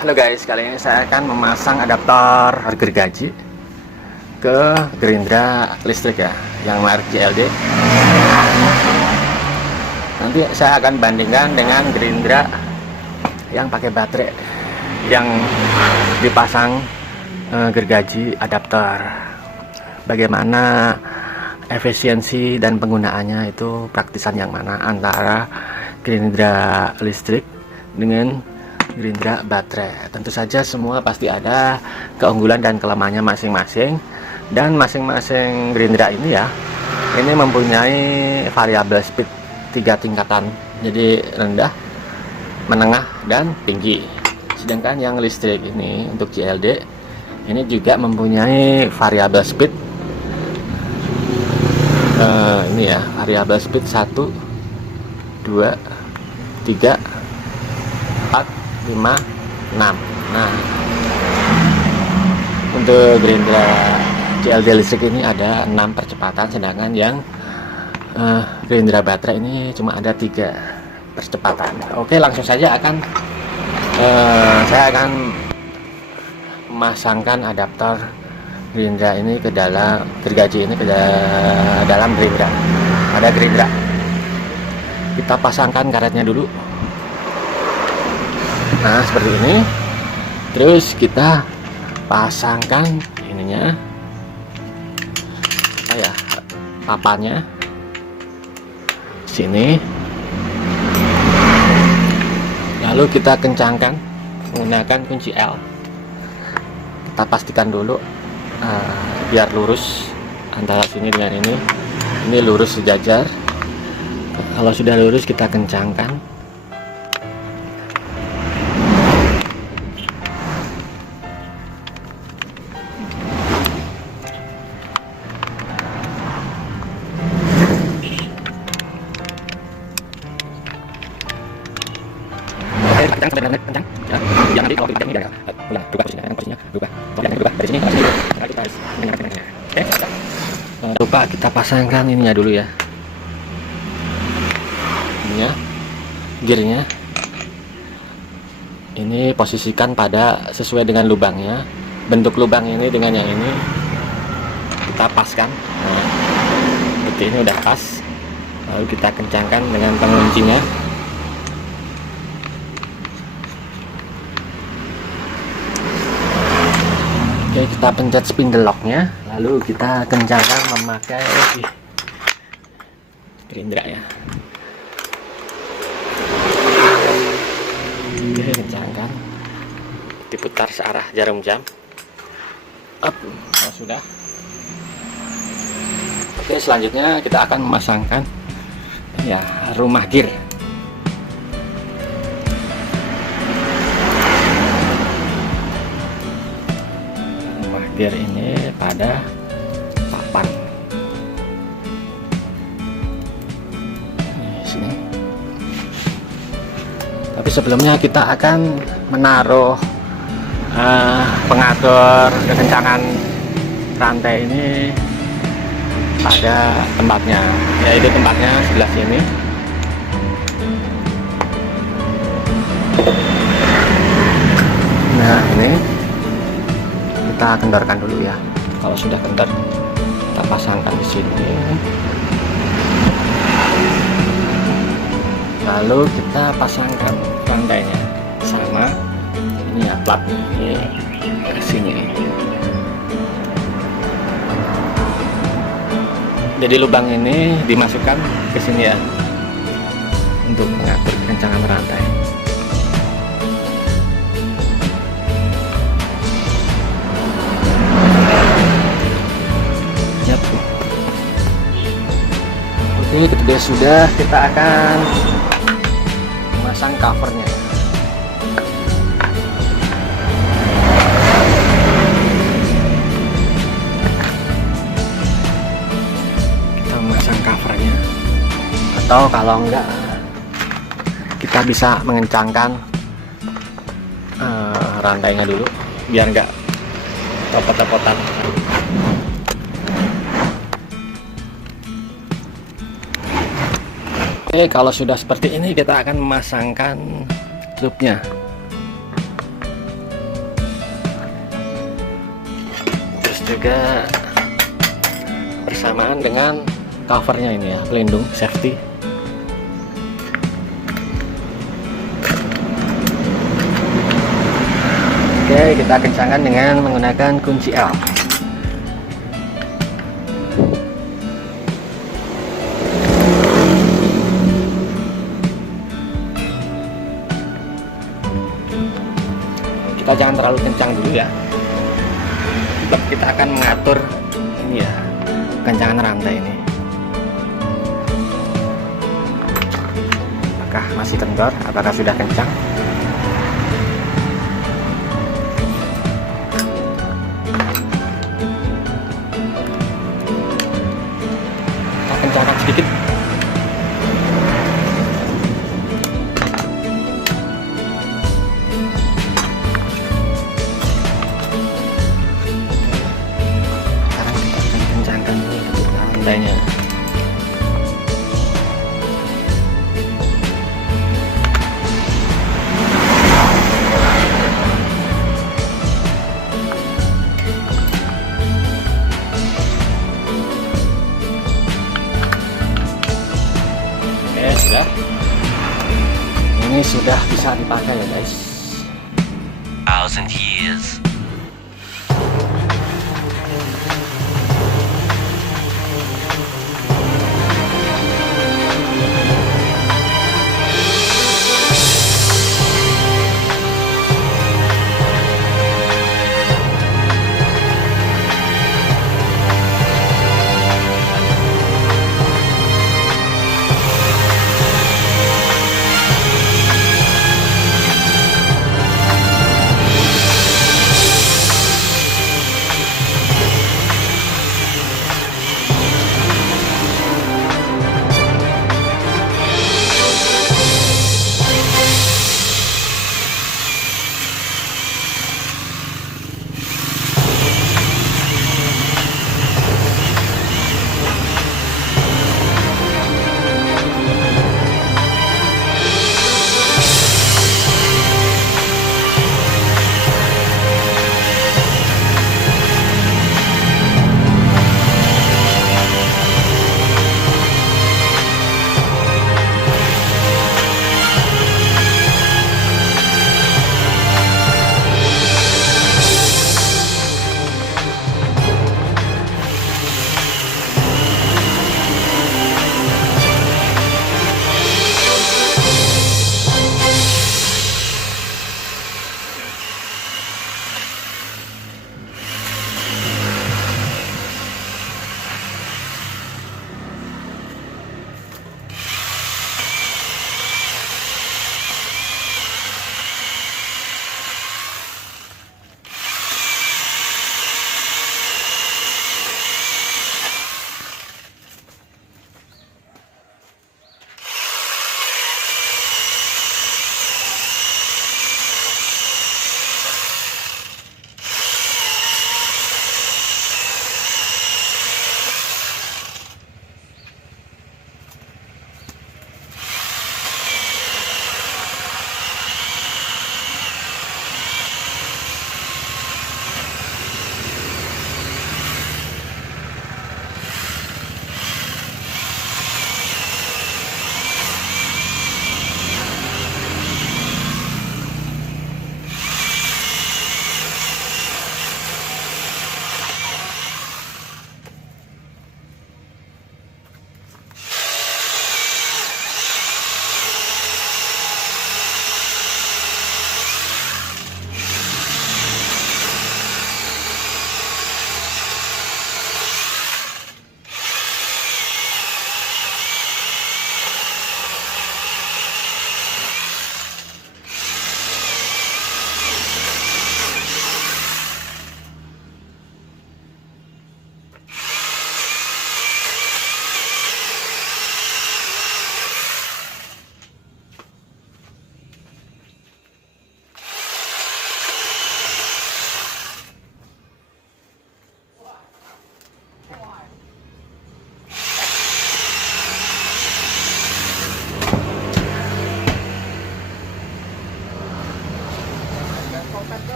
Halo guys, kali ini saya akan memasang adaptor gergaji ke gerindra listrik ya, yang merek JLD. Nanti saya akan bandingkan dengan gerindra yang pakai baterai yang dipasang gergaji adaptor. Bagaimana efisiensi dan penggunaannya, itu praktisan yang mana antara gerindra listrik dengan gerindra baterai. Tentu saja semua pasti ada keunggulan dan kelemahannya masing-masing, dan masing-masing gerindra ini ya, ini mempunyai variabel speed 3 tingkatan, jadi rendah, menengah, dan tinggi. Sedangkan yang listrik ini untuk JLD ini juga mempunyai variabel speed ini ya, variabel speed 1 2 3 4 5 6. Nah, untuk gerindra JLD listrik ini ada 6 percepatan, sedangkan yang gerindra baterai ini cuma ada 3 percepatan. Oke, langsung saja saya akan memasangkan adaptor gerindra ini ke dalam gergaji ini, ke dalam gerindra. Ada gerindra, kita pasangkan karetnya dulu. Nah, seperti ini. Terus kita pasangkan ininya, apa ya, papannya sini. Lalu kita kencangkan menggunakan kunci L. Kita pastikan dulu biar lurus antara sini dengan ini. Ini lurus sejajar. Kalau sudah lurus, kita kencangkan. Kencang, ya. Jangan nanti kalau kencang ini ulang, berubah posisinya, berubah dari sini ke sini. Nah, kita harus mengenalkannya. Oke. Lupa kita pasangkan ininya dulu ya. Ininya, gearnya. Ini posisikan pada sesuai dengan lubangnya. Bentuk lubang ini dengan yang ini kita paskan. Nah, seperti ini udah pas. Lalu kita kencangkan dengan penguncinya. Oke, kita pencet spindle locknya, lalu kita kencangkan memakai gerindra ya. Oke, kencangkan, diputar searah jarum jam. Up, oh, sudah. Oke, selanjutnya kita akan memasangkan ya rumah gear. Gear ini pada papan sini. Tapi sebelumnya kita akan menaruh pengatur kekencangan rantai ini pada tempatnya, yaitu tempatnya sebelah sini. Nah, ini kita kendorkan dulu ya. Kalau sudah kendor, kita pasangkan di sini. Lalu kita pasangkan rantainya sama ini ya, plat ini ke sini. Jadi lubang ini dimasukkan ke sini ya, untuk mengatur kekencangan rantai. Oke, ketika sudah, kita akan memasang covernya. Kita memasang covernya, atau kalau enggak, kita bisa mengencangkan rantainya dulu biar enggak copot-copotan. Oke, kalau sudah seperti ini kita akan memasangkan loopnya. juga bersamaan dengan covernya ini ya, pelindung safety. Oke, kita kencangkan dengan menggunakan kunci L. Kita jangan terlalu kencang dulu ya. Kita akan mengatur ini ya, kencangan rantai ini. Apakah masih kendor? Apakah sudah kencang? Kita kencangkan sedikit. Rantainya. Oke, sudah. Ini sudah bisa dipakai ya guys. 1,000 years.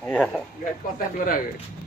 Iya. Nggak konten orang.